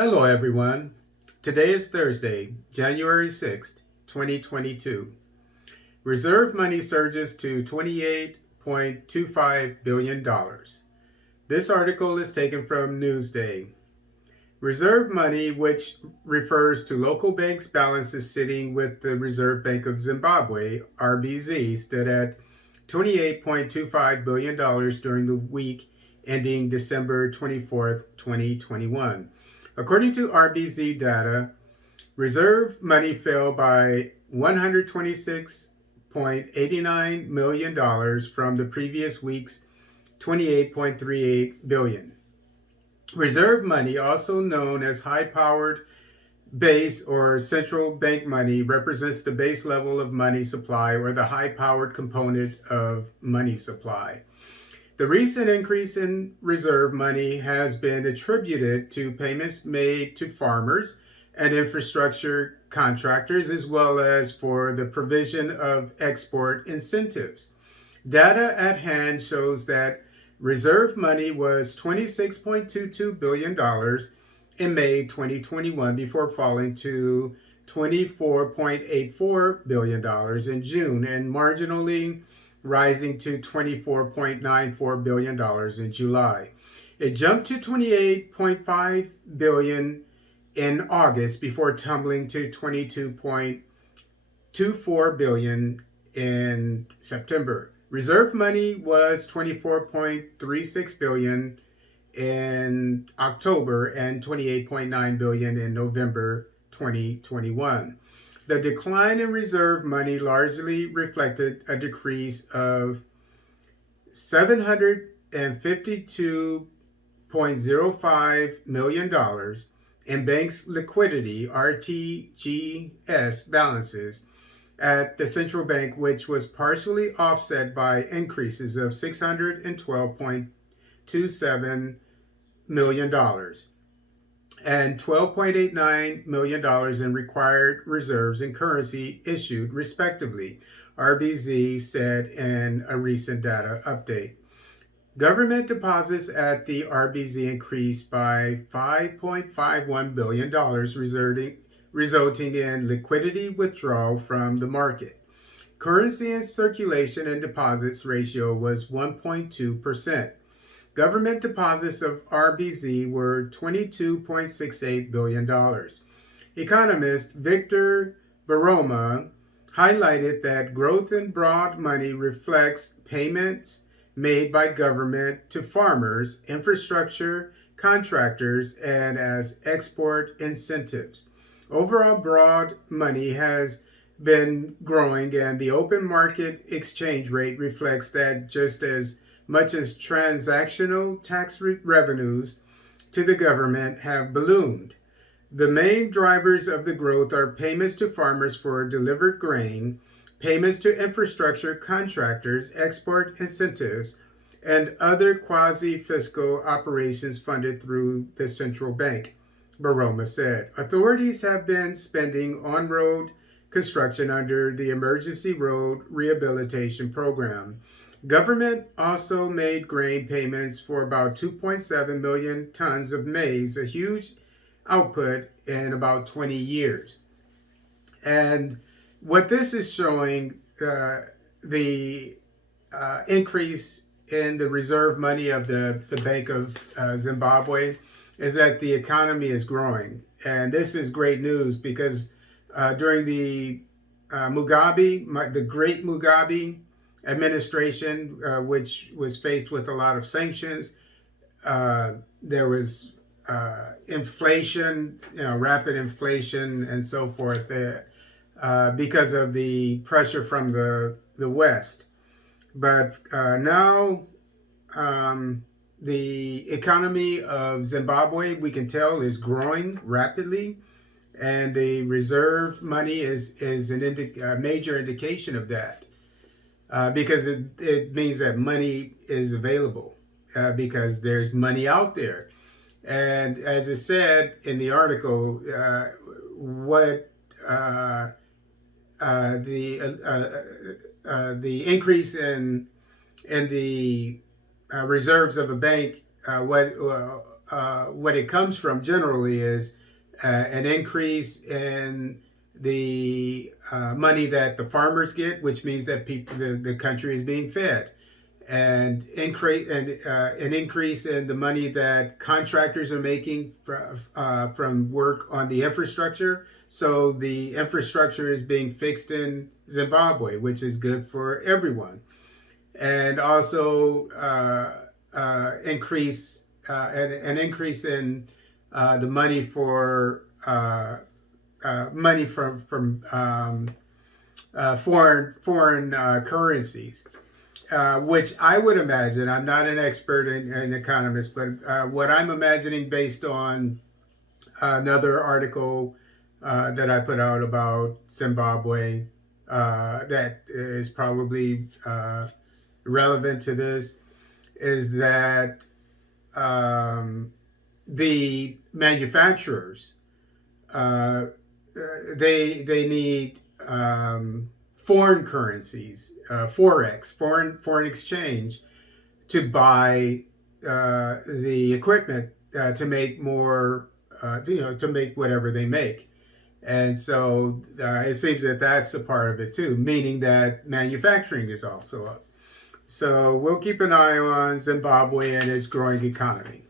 Hello, everyone. Today is Thursday, January 6th, 2022. Reserve money surges to $28.25 billion. This article is taken from Newsday. Reserve money, which refers to local banks' balances sitting with the Reserve Bank of Zimbabwe, RBZ, stood at $28.25 billion during the week ending December 24th, 2021. According to RBZ data, reserve money fell by $126.89 million from the previous week's $28.38 billion. Reserve money, also known as high-powered base or central bank money, represents the base level of money supply or the high-powered component of money supply. The recent increase in reserve money has been attributed to payments made to farmers and infrastructure contractors, as well as for the provision of export incentives. Data at hand shows that reserve money was $26.22 billion in May 2021 before falling to $24.84 billion in June and marginally rising to $24.94 billion in July. It jumped to $28.5 billion in August before tumbling to $22.24 billion in September. Reserve money was $24.36 billion in October and $28.9 billion in November 2021. The decline in reserve money largely reflected a decrease of $752.05 million in banks' liquidity (RTGS) balances at the central bank, which was partially offset by increases of $612.27 million and $12.89 million in required reserves and currency issued, respectively, RBZ said in a recent data update. Government deposits at the RBZ increased by $5.51 billion, resulting in liquidity withdrawal from the market. Currency in circulation and deposits ratio was 1.2%. Government deposits of RBZ were $22.68 billion. Economist Victor Baroma highlighted that growth in broad money reflects payments made by government to farmers, infrastructure contractors, and as export incentives. Overall, broad money has been growing, and the open market exchange rate reflects that just as much as transactional tax revenues to the government have ballooned. The main drivers of the growth are payments to farmers for delivered grain, payments to infrastructure contractors, export incentives, and other quasi-fiscal operations funded through the central bank, Baroma said. Authorities have been spending on road construction under the Emergency Road Rehabilitation Program. Government also made grain payments for about 2.7 million tons of maize, a huge output in about 20 years. And what this is showing, the increase in the reserve money of the Bank of Zimbabwe, is that the economy is growing. And this is great news because during the the great Mugabe administration, which was faced with a lot of sanctions, there was inflation, rapid inflation and so forth there, because of the pressure from the West. But now the economy of Zimbabwe, we can tell, is growing rapidly, and the reserve money is a major indication of that, because it means that money is available, because there's money out there. And as it said in the article, the increase in the reserves of a bank, what it comes from generally is an increase in the money that the farmers get, which means that the country is being fed, and an increase in the money that contractors are making from work on the infrastructure. So the infrastructure is being fixed in Zimbabwe, which is good for everyone, and also an increase in the money for money from foreign currencies, which I would imagine. I'm not an expert in economist, but what I'm imagining based on another article that I put out about Zimbabwe that is probably relevant to this is that the manufacturers they need foreign currencies, foreign exchange, to buy the equipment to make more, to make whatever they make. And so it seems that that's a part of it too, meaning that manufacturing is also up. So we'll keep an eye on Zimbabwe and its growing economy.